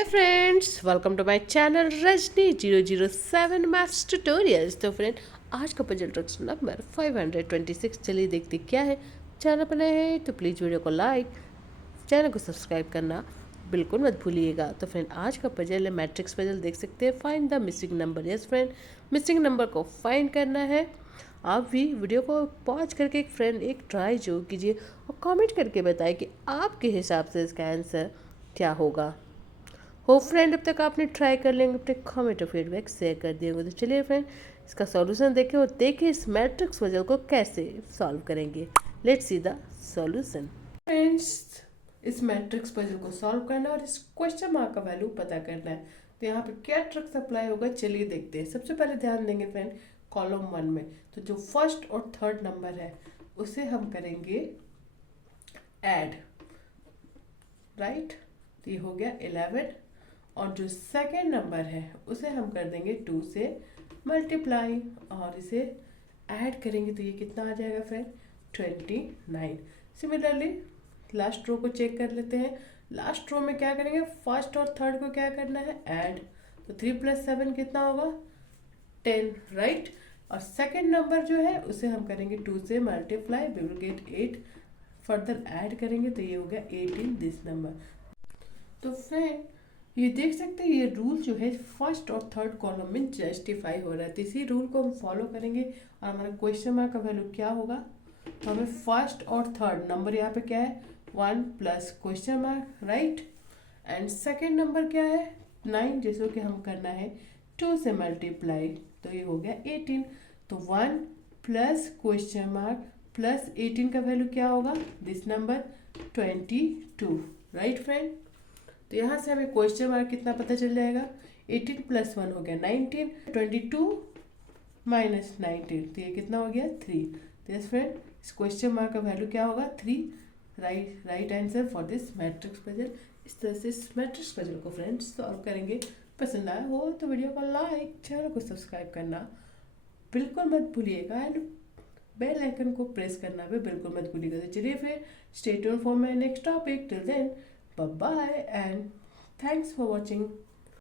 Hey friends, welcome to my channel Rajni 007 maths tutorials. तो friend आज का पजल ट्रिक्स नंबर 526। चलिए देखते क्या है। चैनल पर नए हैं तो प्लीज़ वीडियो को लाइक, चैनल को सब्सक्राइब करना बिल्कुल मत भूलिएगा। तो फ्रेंड आज का पजल है मैट्रिक्स पजल, देख सकते हैं find the missing number. Yes friend, missing number को फाइंड करना है। आप भी वीडियो को पॉज करके एक फ्रेंड एक ट्राई जो कीजिए और कमेंट करके बताइए कि आपके हिसाब से इसका आंसर क्या होगा। हो फ्रेंड, अब तक आपने ट्राई कर लेंगे, अपने कमेंट और फीडबैक शेयर कर दिएंगे। तो चलिए फ्रेंड इसका सॉल्यूशन देखें और देखिए इस मैट्रिक्स पजल को कैसे सॉल्व करेंगे। Let's see the solution. Friends इस मैट्रिक्स पजल को सॉल्व करना है और इस क्वेश्चन मार्क का वैल्यू पता करना है। तो यहाँ पे क्या ट्रिक्स अप्लाई होगा चलिए देखते हैं। सबसे पहले ध्यान देंगे फ्रेंड कॉलम 1 में, तो जो फर्स्ट और थर्ड नंबर है उसे हम करेंगे ऐड, राइट। तो ये हो गया 11 और जो सेकेंड नंबर है उसे हम कर देंगे 2 से मल्टीप्लाई और इसे ऐड करेंगे तो ये कितना आ जाएगा फ्रेंड 29। सिमिलरली लास्ट रो को चेक कर लेते हैं। लास्ट रो में क्या करेंगे, फर्स्ट और थर्ड को क्या करना है ऐड, तो 3 + 7 कितना होगा 10, राइट। और सेकेंड नंबर जो है उसे हम करेंगे 2 से multiply, we will get 8। Further add करेंगे तो ये हो गया 18 दिस नंबर। तो फ्रेंड ये देख सकते हैं ये रूल जो है फर्स्ट और थर्ड कॉलम में जस्टिफाई हो रहा है, तो इसी रूल को हम फॉलो करेंगे और हमारा क्वेश्चन मार्क का वैल्यू क्या होगा। तो हमें फर्स्ट और थर्ड नंबर यहाँ पे क्या है 1 plus question mark, right. And second number क्या है 9, जिसको कि हम करना है 2 से मल्टीप्लाई, तो ये हो गया 18। तो 1 प्लस क्वेश्चन मार्क प्लस 18 का वैल्यू क्या होगा दिस नंबर 22, राइट फ्रेंड। तो यहाँ से हमें क्वेश्चन मार्क कितना पता चल जाएगा 18 + 1 हो गया 19, 22 - 19, तो ये कितना हो गया 3। तो यस फ्रेंड इस क्वेश्चन मार्क का वैल्यू क्या होगा 3, right answer for this matrix puzzle. इस तरह से इस मैट्रिक्स पजल को फ्रेंड्स सॉल्व करेंगे। पसंद आया हो तो वीडियो को लाइक, चैनल को सब्सक्राइब करना बिल्कुल मत भूलिएगा एंड बेल आइकन को प्रेस करना भी बिल्कुल मत भूलिएगा। तो चलिए फिर stay tuned for my next topic. Till then bye bye and thanks for watching.